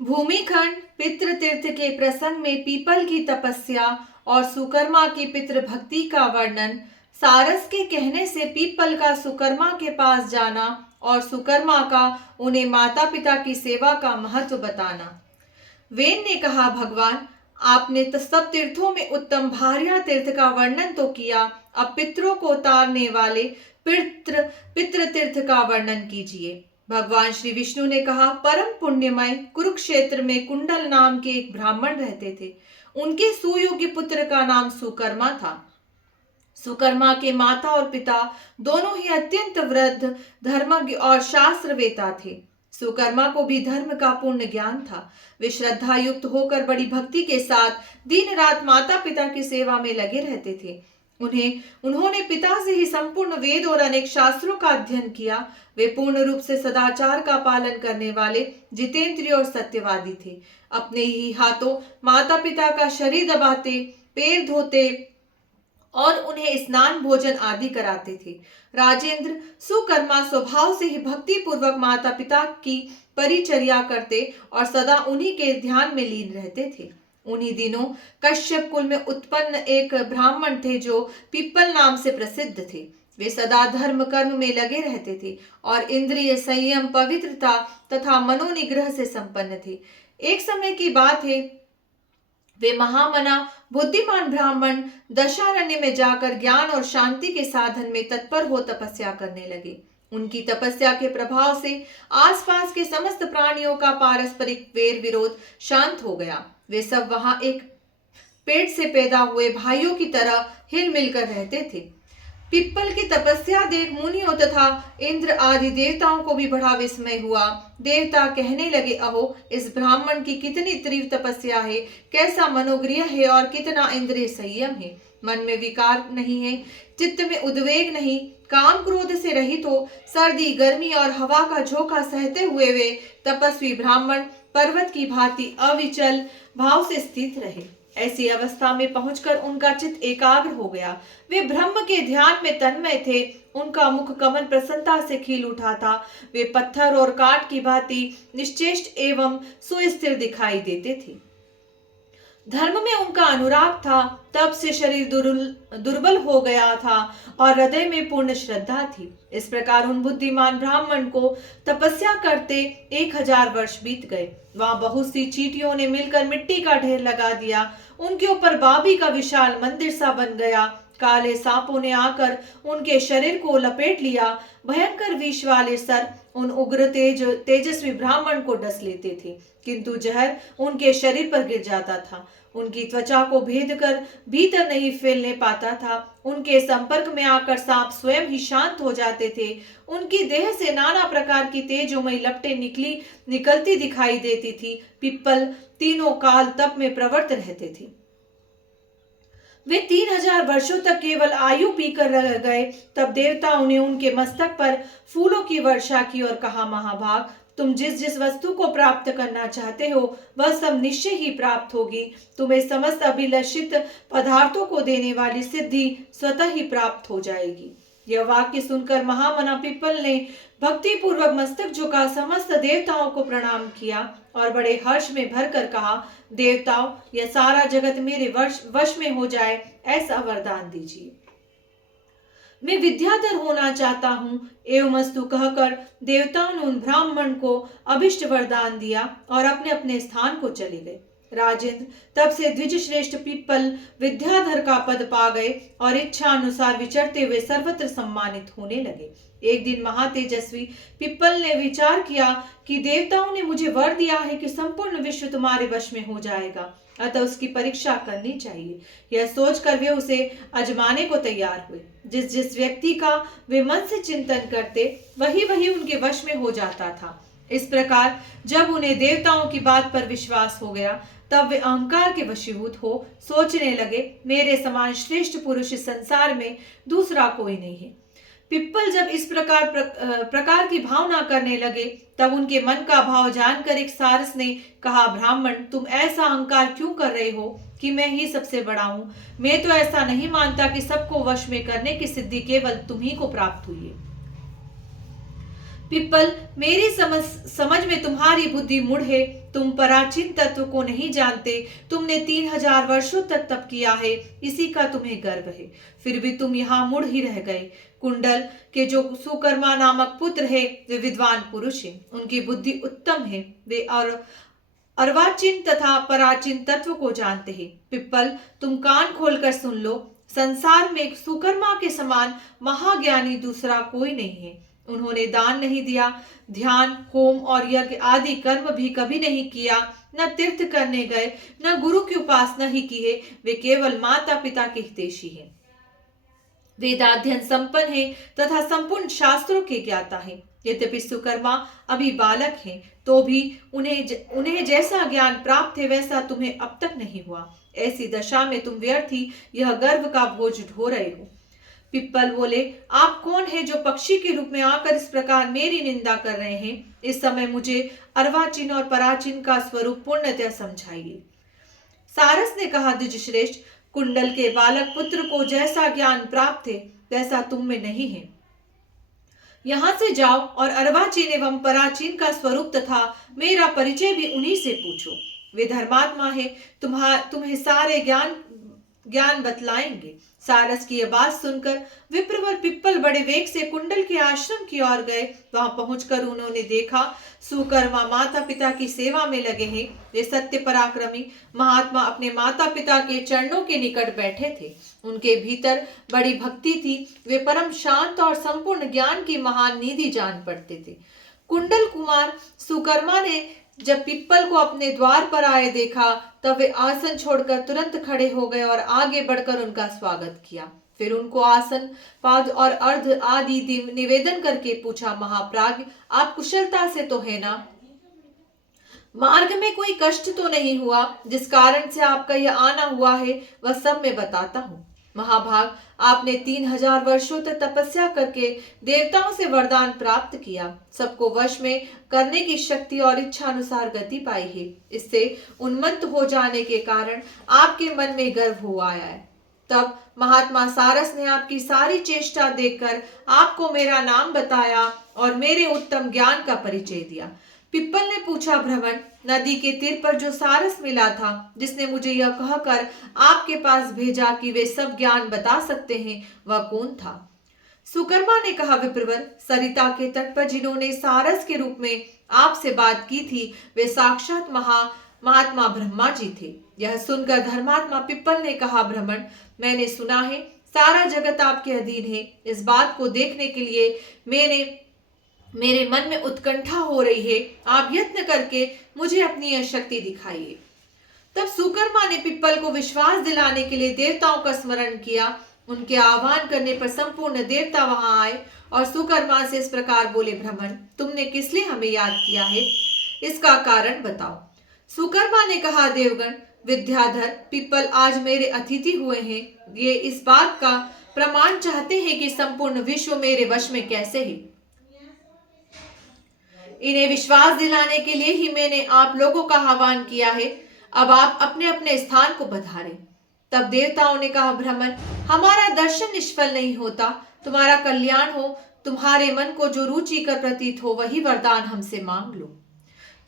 भूमिखंड पितृ तीर्थ के प्रसंग में पीपल की तपस्या और सुकर्मा की पितृ भक्ति का वर्णन। सारस के कहने से पीपल का सुकर्मा के पास जाना और सुकर्मा का उन्हें माता पिता की सेवा का महत्व बताना। वेन ने कहा, भगवान आपने तो सब तीर्थों में उत्तम भार्या तीर्थ का वर्णन तो किया, अब पितरों को उतारने वाले पितृ पितृ तीर्थ का वर्णन कीजिए। भगवान श्री विष्णु ने कहा, परम पुण्यमय कुरुक्षेत्र में कुंडल नाम के एक ब्राह्मण रहते थे। उनके सुयोग्य पुत्र का नाम सुकर्मा था। सुकर्मा के माता और पिता दोनों ही अत्यंत वृद्ध, धर्मज्ञ और शास्त्रवेता थे। सुकर्मा को भी धर्म का पूर्ण ज्ञान था। वे श्रद्धा युक्त होकर बड़ी भक्ति के साथ दिन रात माता पिता की सेवा में लगे रहते थे। उन्होंने पिता से ही संपूर्ण वेद और अनेक शास्त्रों का अध्ययन किया। वे पूर्ण रूप से सदाचार का पालन करने वाले जितेंद्रिय और सत्यवादी थे। अपने ही हाथों माता पिता का शरीर दबाते, पैर धोते और उन्हें स्नान भोजन आदि कराते थे। राजेंद्र, सुकर्मा स्वभाव से ही भक्ति पूर्वक माता पिता की परिचर्या करते और सदा उन्हीं के ध्यान में लीन रहते थे। उन्हीं दिनों कश्यप कुल में उत्पन्न एक ब्राह्मण थे जो पीपल नाम से प्रसिद्ध थे। वे सदा धर्म कर्म में लगे रहते थे और इंद्रिय संयम, पवित्रता तथा मनोनिग्रह से संपन्न थे। एक समय की बात है, वे महामना बुद्धिमान ब्राह्मण दशारण्य में जाकर ज्ञान और शांति के साधन में तत्पर हो तपस्या करने लगे। उनकी तपस्या के प्रभाव से आसपास के समस्त प्राणियों का पारस्परिक वेर विरोध शांत हो गया। वे सब वहां एक पेट से पैदा हुए भाइयों की तरह हिल मिलकर रहते थे। पिप्पल की तपस्या देख मुनियों तथा इंद्र आदि देवताओं को भी बड़ा विस्मय हुआ। देवता कहने लगे, अहो इस ब्राह्मण की कितनी तीव्र तपस्या है, कैसा मनोग्रिय है और कितना इंद्रिय संयम है। मन में विकार नहीं है, चित्त में उद्वेग नहीं, काम क्रोध से रहित हो, सर्दी गर्मी और हवा का झोंका सहते हुए वे तपस्वी ब्राह्मण पर्वत की भांति अविचल भाव से स्थित रहे। ऐसी अवस्था में पहुंचकर उनका चित्त एकाग्र हो गया। वे ब्रह्म के ध्यान में तन्मय थे। उनका मुख कमल प्रसन्नता से खिल उठा था। वे पत्थर और काठ की भांति निश्चेष्ट एवं सुस्थिर दिखाई देते थे। धर्म में उनका अनुराग था, तब से शरीर दुर्बल हो गया था और हृदय में पूर्ण श्रद्धा थी। इस प्रकार उन बुद्धिमान ब्राह्मण को तपस्या करते 1000 वर्ष बीत गए। वहां बहुत सी चींटियों ने मिलकर मिट्टी का ढेर लगा दिया। उनके ऊपर बाबी का विशाल मंदिर सा बन गया। काले सांपों ने आकर उनके शरीर को लपेट लिया। भयंकर विष वाले सर उन उग्र तेजस्वी ब्राह्मण को डस लेते थे, किंतु जहर उनके शरीर पर गिर जाता था। उनकी त्वचा को भेद कर भीतर नहीं फैलने पाता था। उनके संपर्क में आकर सांप स्वयं ही शांत हो जाते थे। उनकी देह से नाना प्रकार की तेजोमयी लपटें निकलती दिखाई देती थी। पिप्पल तीनों काल तप में प्रवृत्त रहते थे। वे 3000 वर्षों तक केवल आयु पीकर रह गए। तब देवताओं ने उनके मस्तक पर फूलों की वर्षा की और कहा, महाभाग, तुम जिस जिस वस्तु को प्राप्त करना चाहते हो वह सब निश्चय ही प्राप्त होगी। तुम्हें समस्त अभिलषित पदार्थों को देने वाली सिद्धि स्वतः ही प्राप्त हो जाएगी। यह वाक्य सुनकर महामना पिप्पल ने भक्ति पूर्वक मस्तक झुका समस्त देवताओं को प्रणाम किया और बड़े हर्ष में भरकर कहा, देवताओं, यह सारा जगत मेरे वश में हो जाए, ऐसा वरदान दीजिए। मैं विद्याधर होना चाहता हूँ एवमस्तु कहकर देवताओं ने उन ब्राह्मण को अभिष्ट वरदान दिया और अपने अपने स्थान को चले गए। राजेंद्र, तब से द्विज श्रेष्ठ पिप्पल विद्याधर का पद पा गए और इच्छा अनुसार विचरते हुए सर्वत्र सम्मानित होने लगे। एक दिन महातेजस्वी पिप्पल ने विचार किया कि देवताओं ने मुझे वर दिया है कि संपूर्ण विश्व तुम्हारे वश में हो जाएगा, अतः उसकी परीक्षा करनी चाहिए। यह सोचकर वे उसे आजमाने को तैयार हुए। जिस जिस व्यक्ति का वे मन से चिंतन करते वही वही उनके वश में हो जाता था। इस प्रकार जब उन्हें देवताओं की बात पर विश्वास हो गया, तब वे अहंकार के वशीभूत हो सोचने लगे, मेरे समान श्रेष्ठ पुरुष इस संसार में दूसरा कोई नहीं है। पिप्पल जब इस प्रकार की भावना करने लगे, तब उनके मन का भाव जानकर एक सारस ने कहा, ब्राह्मण, तुम ऐसा अहंकार क्यों कर रहे हो कि मैं ही सबसे बड़ा हूं? मैं तो ऐसा नहीं मानता कि सबको वश में करने की सिद्धि केवल तुम्ही को प्राप्त हुई है। पिप्पल, मेरी समझ में तुम्हारी बुद्धि मूढ़ है। तुम प्राचीन तत्व को नहीं जानते। तुमने 3000 वर्षों तक तप किया है, इसी का तुम्हें गर्व है। फिर भी तुम यहाँ मूढ़ ही रह गए। कुंडल के जो सुकर्मा नामक पुत्र है, वे विद्वान पुरुष हैं। उनकी बुद्धि उत्तम है। वे और अर्वाचीन तथा पराचीन तत्व को जानते हैं। पिप्पल, तुम कान खोलकर सुन लो। संसार में सुकर्मा के समान महाज्ञानी दूसरा कोई नहीं है। उन्होंने दान नहीं दिया, ध्यान, होम और यज्ञ आदि कर्म भी कभी नहीं किया, न तीर्थ करने गए, न गुरु की उपासना ही की है। वे केवल माता पिता के हितैषी हैं। वेदाध्ययन संपन्न है तथा संपूर्ण शास्त्रों के ज्ञाता है। यद्यपि सुकर्मा अभी बालक हैं, तो भी उन्हें जैसा ज्ञान प्राप्त है वैसा तुम्हें अब तक नहीं हुआ। ऐसी दशा में तुम व्यर्थ ही यह गर्व का बोझ ढो रहे हो। पिप्पल बोले, आप कौन है जो पक्षी के रूप में आकर इस प्रकार मेरी निंदा कर रहे हैं? इस समय मुझे अर्वाचीन और पराचीन का स्वरूप पूर्णतः समझाइए। सारस ने कहा, द्विजश्रेष्ठ, कुंडल के बालक पुत्र को जैसा ज्ञान प्राप्त है वैसा तुम में नहीं है। यहाँ से जाओ और अर्वाचीन एवं पराचीन का स्वरूप तथा मेरा परिचय भी उन्हीं से पूछो। वे धर्मात्मा है, तुम्हें सारे ज्ञान बतलाएंगे। सारस की यह बात सुनकर विप्रवर पिप्पल बड़े वेग से कुंडल के आश्रम की ओर गए। वहां पहुंचकर उन्होंने देखा सुकर्मा माता पिता की सेवा में लगे हैं। वे सत्य पराक्रमी महात्मा अपने माता पिता के चरणों के निकट बैठे थे। उनके भीतर बड़ी भक्ति थी। वे परम शांत और संपूर्ण ज्ञान की महान निधि जान पड़ते थे। कुंडल कुमार सुकर्मा ने जब पिप्पल को अपने द्वार पर आए देखा, तब वे आसन छोड़कर तुरंत खड़े हो गए और आगे बढ़कर उनका स्वागत किया। फिर उनको आसन, पाद और अर्घ आदि निवेदन करके पूछा, महाप्राज्ञ, आप कुशलता से तो है ना? मार्ग में कोई कष्ट तो नहीं हुआ जिस कारण से आपका यह आना हुआ है? वह सब मैं बताता हूँ। महाभाग, आपने 3000 वर्षों तक तपस्या करके देवताओं से वरदान प्राप्त किया, सबको वश में करने की शक्ति और इच्छा अनुसार गति पाई है। इससे उन्मत्त हो जाने के कारण आपके मन में गर्व हो आया है। तब महात्मा सारस ने आपकी सारी चेष्टा देखकर आपको मेरा नाम बताया और मेरे उत्तम ज्ञान का परिचय दिया। पिप्पल ने पूछा, भ्रमण, नदी के तीर पर जो सारस मिला था, जिसने मुझे यह कहकर आपके पास भेजा कि वे सब ज्ञान बता सकते हैं, वह कौन था? सुकर्मा ने कहा, विप्रवर, सरिता के तट पर जिन्होंने सारस के रूप में आपसे बात की थी, वे साक्षात महात्मा ब्रह्मा जी थे। यह सुनकर धर्मात्मा पिप्पल ने कहा, भ्रमण, मैंने सुना है सारा जगत आपके अधीन है। इस बात को देखने के लिए मेरे मन में उत्कंठा हो रही है। आप यत्न करके मुझे अपनी यह शक्ति दिखाइए। तब सुकर्मा ने पिप्पल को विश्वास दिलाने के लिए देवताओं का स्मरण किया। उनके आह्वान करने पर संपूर्ण देवता वहां आए और सुकर्मा से इस प्रकार बोले, भ्रमण, तुमने किस लिए हमें याद किया है? इसका कारण बताओ। सुकर्मा ने कहा, देवगण, विद्याधर पिप्पल आज मेरे अतिथि हुए हैं। ये इस बात का प्रमाण चाहते हैं कि संपूर्ण विश्व मेरे वश में कैसे है। इन्हें विश्वास दिलाने के लिए ही मैंने आप लोगों का आह्वान किया है। अब आप अपने अपने स्थान को पधारें। तब देवताओं ने कहा, भ्रमण, हमारा दर्शन निष्फल नहीं होता। तुम्हारा कल्याण हो। तुम्हारे मन को जो रुचिकर प्रतीत हो वही वरदान हमसे मांग लो।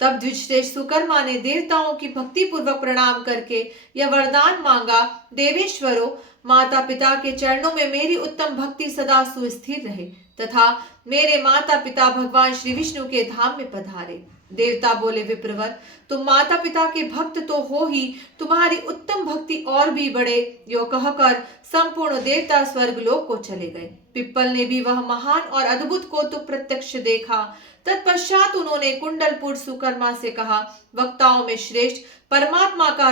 तब द्विजश्रेष्ठ सुकर्मा ने देवताओं की भक्ति पूर्वक प्रणाम करके यह वरदान मांगा, देवेश्वरों, माता पिता के चरणों में मेरी उत्तम भक्ति सदा सुस्थिर रहे तथा मेरे माता पिता भगवान श्री विष्णु के धाम में पधारे। देवता बोले, विप्रवर, तुम माता पिता के भक्त तो हो ही, तुम्हारी उत्तम भक्ति और भी बढ़े। यो कहकर संपूर्ण देवता स्वर्ग लोक को चले गए। पिप्पल ने भी वह महान और अद्भुत कौतुक प्रत्यक्ष देखा। तत्पश्चात उन्होंने कुंडलपुर सुकर्मा से कहा, वक्ताओं में श्रेष्ठ परमात्मा का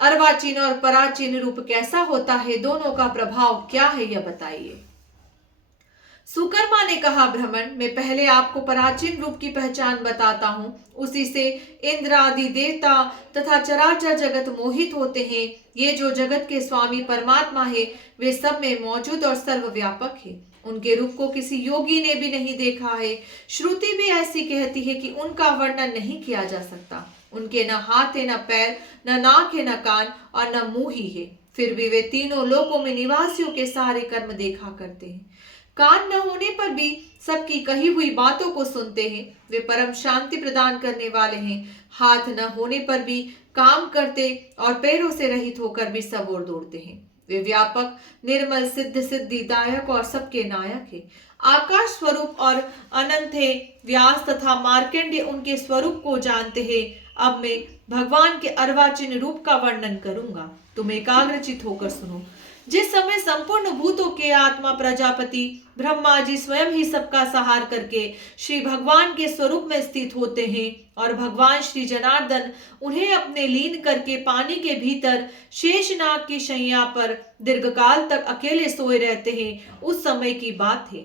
अर्वाचीन और पराचीन रूप कैसा होता है? दोनों का प्रभाव क्या है, यह बताइए। सुकर्मा ने कहा, भ्रमण, मैं पहले आपको पराचीन रूप की पहचान बताता हूँ। उसी से इंद्र आदि देवता तथा चराचर जगत मोहित होते हैं। ये जो जगत के स्वामी परमात्मा है, वे सब में मौजूद और सर्वव्यापक है। उनके रूप को किसी योगी ने भी नहीं देखा है। श्रुति भी ऐसी कहती है कि उनका वर्णन नहीं किया जा सकता। उनके न हाथ है, न पैर, न नाक है, न कान और न मुंह ही है। फिर भी वे तीनों लोकों में निवासियों के सारे कर्म देखा करते हैं। कान न होने पर भी सबकी कही हुई बातों को सुनते हैं। वे परम शांति प्रदान करने वाले हैं। हाथ न होने पर भी काम करते और पैरों से रहित होकर भी सब ओर दौड़ते हैं। वे व्यापक, निर्मल, सिद्ध, सिद्धिदायक और सबके नायक हैं। आकाश स्वरूप और अनंत है। व्यास तथा मार्कंडेय उनके स्वरूप को जानते हैं। अब मैं भगवान के अर्वाचीन रूप का वर्णन करूंगा। तुम एकाग्रचित होकर सुनो। जिस समय संपूर्ण भूतों के आत्मा प्रजापति ब्रह्मा जी स्वयं ही सबका सहार करके श्री भगवान के स्वरूप में स्थित होते हैं और भगवान श्री जनार्दन उन्हें अपने लीन करके पानी के भीतर शेषनाग की शैया पर दीर्घकाल तक अकेले सोए रहते हैं, उस समय की बात है।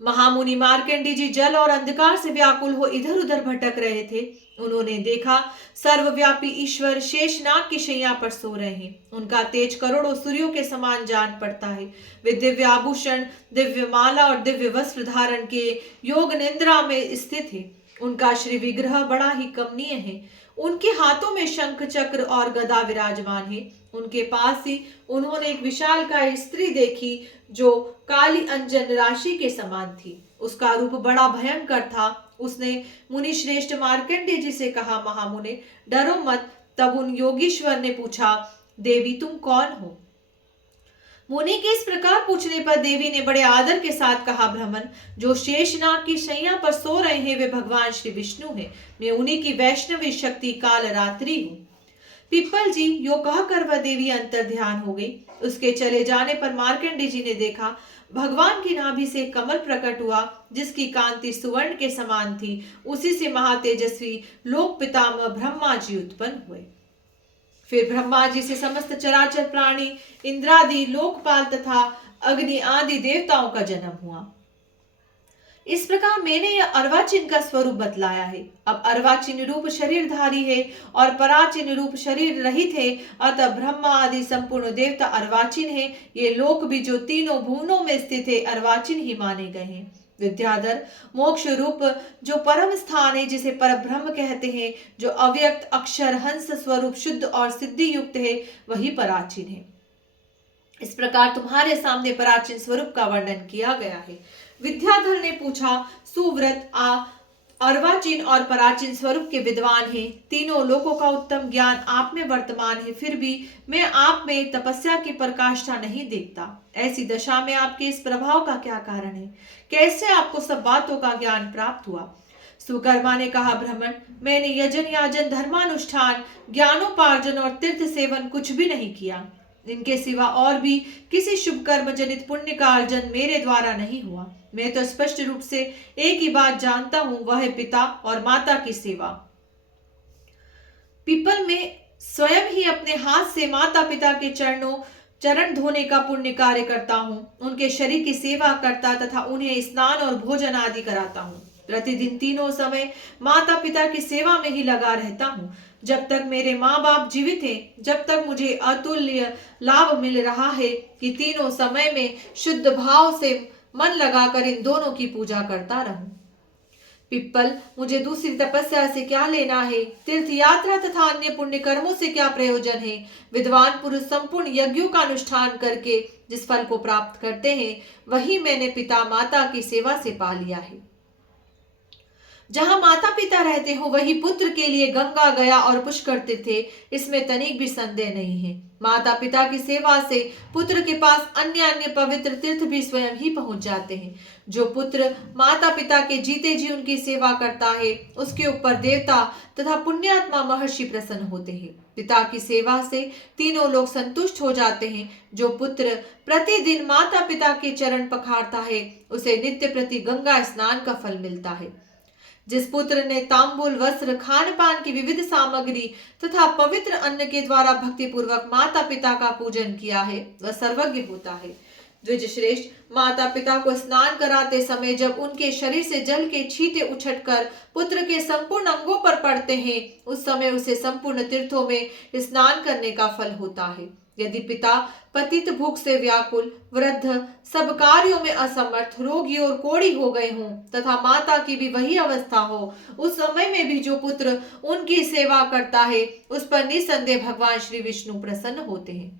महामुनि मार्कंडेय जी जल और अंधकार से व्याकुल हो इधर उधर भटक रहे थे। उन्होंने देखा सर्वव्यापी ईश्वर शेषनाग की शैया पर सो रहे हैं। उनका तेज करोड़ों सूर्यों के समान जान पड़ता है। वे दिव्य आभूषण, दिव्य माला और दिव्य वस्त्र धारण के योग निद्रा में स्थित है। उनका श्री विग्रह बड़ा ही कमनीय है। उनके हाथों में शंख, चक्र और गदा विराजमान है। उनके पास ही उन्होंने एक विशालकाय स्त्री देखी जो काली अंजन राशि के समान थी। उसका रूप बड़ा भयंकर था। उसने मुनि श्रेष्ठ मार्कंडेय जी से कहा, महामुने डरो मत। तब उन योगीश्वर ने पूछा, देवी तुम कौन हो? मुनि के इस प्रकार पूछने पर देवी ने बड़े आदर के साथ कहा, ब्राह्मण, जो शेषनाग की शैया पर सो रहे हैं वे भगवान श्री विष्णु हैं। मैं उन्हीं की वैष्णवी शक्ति काल रात्रि हूँ। पिप्पल जी यो कहकर वह देवी अंतर ध्यान हो गई। उसके चले जाने पर मार्कंडेय जी ने देखा भगवान की नाभि से कमल प्रकट हुआ जिसकी कांति सुवर्ण के समान थी। उसी से महातेजस्वी लोक पितामह ब्रह्मा जी उत्पन्न हुए। फिर ब्रह्मा जी से समस्त चराचर प्राणी, इंद्रादि, लोकपाल तथा अग्नि आदि देवताओं का जन्म हुआ। इस प्रकार मैंने यह अर्वाचीन का स्वरूप बतलाया है। अब अर्वाचीन रूप शरीरधारी है और पराचीन रूप शरीर रहित है। अतः ब्रह्मा आदि संपूर्ण देवता अर्वाचीन है। ये लोक भी जो तीनों भुवनों में स्थित है अर्वाचीन ही माने गए हैं। विद्याधर, मोक्ष रूप जो परम स्थान है जिसे परब्रह्म कहते हैं, जो अव्यक्त अक्षर हंस स्वरूप शुद्ध और सिद्धि युक्त है, वही पराचीन है। इस प्रकार तुम्हारे सामने पराचीन स्वरूप का वर्णन किया गया है। विद्याधर ने पूछा, सुव्रत अर्वाचीन और पराचीन स्वरूप के विद्वान हैं। तीनों लोकों का उत्तम ज्ञान आप में वर्तमान है, फिर भी मैं आप में तपस्या की प्रकाष्ठा नहीं देखता। ऐसी दशा में आपके इस प्रभाव का क्या कारण है? कैसे आपको सब बातों का ज्ञान प्राप्त हुआ? सुकर्मा ने कहा, ब्राह्मण, मैंने यजन, याजन, धर्मानुष्ठान, ज्ञानोपार्जन और तीर्थ सेवन कुछ भी नहीं किया। इनके सिवा और भी किसी शुभ कर्म जनित पुण्य का अर्जन मेरे द्वारा नहीं हुआ। मैं तो स्पष्ट रूप से एक ही बात जानता हूं, वह है पिता और माता की सेवा। पीपल में स्वयं ही अपने हाथ से माता पिता के चरण धोने का पुण्य कार्य करता हूँ। उनके शरीर की सेवा करता तथा उन्हें स्नान और भोजन आदि कराता हूँ। प्रतिदिन तीनों समय माता पिता की सेवा में ही लगा रहता हूँ। जब तक मेरे माँ बाप जीवित हैं, जब तक मुझे अतुल्य लाभ मिल रहा है कि तीनों समय में शुद्ध भाव से मन लगाकर इन दोनों की पूजा करता रहूं। पिप्पल, मुझे दूसरी तपस्या से क्या लेना है? तीर्थ यात्रा तथा अन्य पुण्य कर्मों से क्या प्रयोजन है? विद्वान पुरुष संपूर्ण यज्ञों का अनुष्ठान करके जिस फल को प्राप्त करते हैं, वही मैंने पिता माता की सेवा से पा लिया है। जहां माता पिता रहते हो वही पुत्र के लिए गंगा, गया और पुष्कर तीर्थ है, इसमें तनिक भी संदेह नहीं है। माता पिता की सेवा से पुत्र के पास अन्य अन्य पवित्र तीर्थ भी स्वयं ही पहुंच जाते हैं। जो पुत्र माता पिता के जीते जी उनकी सेवा करता है, उसके ऊपर देवता तथा पुण्यात्मा महर्षि प्रसन्न होते हैं। पिता की सेवा से तीनों लोग संतुष्ट हो जाते हैं। जो पुत्र प्रतिदिन माता पिता के चरण पखारता है, उसे नित्य प्रति गंगा स्नान का फल मिलता है। जिस पुत्र ने तांबूल, वस्त्र, खान पान की विविध सामग्री तथा पवित्र अन्न के द्वारा भक्ति पूर्वक माता पिता का पूजन किया है, वह सर्वज्ञ होता है। द्विज श्रेष्ठ, माता पिता को स्नान कराते समय जब उनके शरीर से जल के छींटे उछटकर पुत्र के संपूर्ण अंगों पर पड़ते हैं, उस समय उसे संपूर्ण तीर्थों में स्नान करने का फल होता है। यदि पिता पतित, भूख से व्याकुल, वृद्ध, सब कार्यों में असमर्थ, रोगी और कोढ़ी हो गए हों तथा माता की भी वही अवस्था हो, उस समय में भी जो पुत्र उनकी सेवा करता है, उस पर निसंदेह भगवान श्री विष्णु प्रसन्न होते हैं।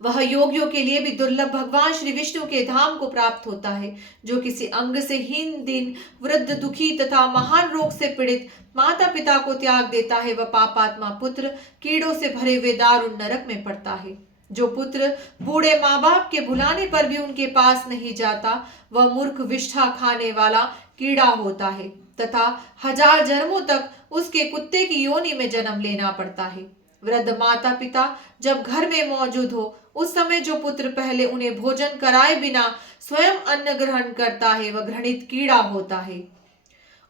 वह योगियों के लिए भी दुर्लभ भगवान श्री विष्णु के धाम को प्राप्त होता है, जो किसी अंग से हीन, दीन, वृद्ध, दुखी तथा महान रोग से पीड़ित माता पिता को त्याग देता है, वह पापात्मा पुत्र कीड़ों से भरे हुए दारुण नरक में पड़ता है। जो पुत्र बूढ़े माँ बाप के बुलाने पर भी उनके पास नहीं जाता, वह मूर्ख विष्ठा खाने वाला कीड़ा होता है तथा 1000 जन्मों तक उसके कुत्ते की योनि में जन्म लेना पड़ता है। वृद्ध माता पिता जब घर में मौजूद हो, उस समय जो पुत्र पहले उन्हें भोजन कराए बिना स्वयं अन्न ग्रहण करता है, वह घृणित कीड़ा होता है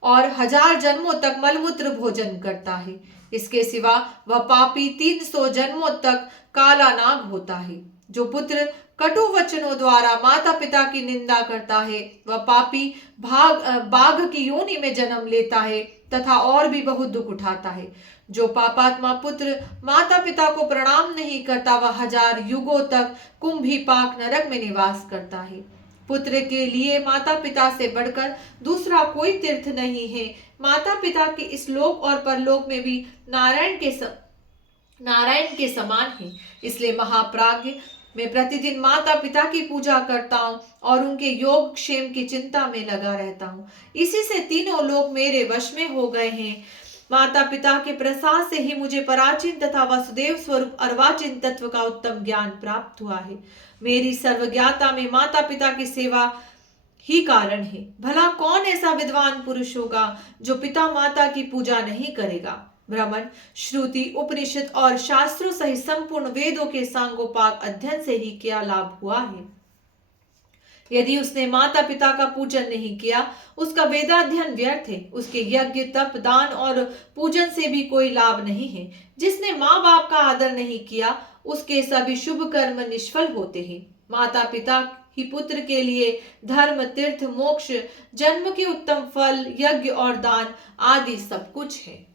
और 1000 जन्मों तक मलमूत्र भोजन करता है। इसके सिवा वह पापी 300 जन्मों तक काला नाग होता है। जो पुत्र कटु वचनों द्वारा माता पिता की निंदा करता है, वह पापी बाघ की योनि में जन्म लेता है तथा और भी बहुत दुख उठाता है। जो पापात्मा पुत्र माता पिता को प्रणाम नहीं करता, वह 1000 युगों तक कुंभी पाक नरक में निवास करता है। पुत्र के लिए माता पिता से बढ़कर दूसरा कोई तीर्थ नहीं है। माता पिता के इस लोक और परलोक में भी नारायण के समान है। इसलिए महाप्राज्ञ, मैं प्रतिदिन माता पिता की पूजा करता हूँ और उनके योग क्षेम की चिंता में लगा रहता हूँ। इसी से तीनों लोग मेरे वश में हो गए हैं। माता पिता के प्रसाद से ही मुझे पराचीन तथा वसुदेव स्वरूप अर्वाचीन तत्व का उत्तम ज्ञान प्राप्त हुआ है। मेरी सर्वज्ञाता में माता पिता की सेवा ही कारण है। भला कौन ऐसा विद्वान पुरुष होगा जो पिता माता की पूजा नहीं करेगा। ब्राह्मण, श्रुति, उपनिषद और शास्त्रों सहित संपूर्ण वेदों के सांगोपांग अध्ययन से ही क्या लाभ हुआ है। यदि उसने माता पिता का पूजन नहीं किया, उसका वेदाध्ययन व्यर्थ है। उसके यज्ञ, तप, दान और पूजन से भी कोई लाभ नहीं है। जिसने माँ बाप का आदर नहीं किया, उसके सभी शुभ कर्म निष्फल होते हैं। माता पिता ही पुत्र के लिए धर्म, तीर्थ, मोक्ष, जन्म के उत्तम फल, यज्ञ और दान आदि सब कुछ है।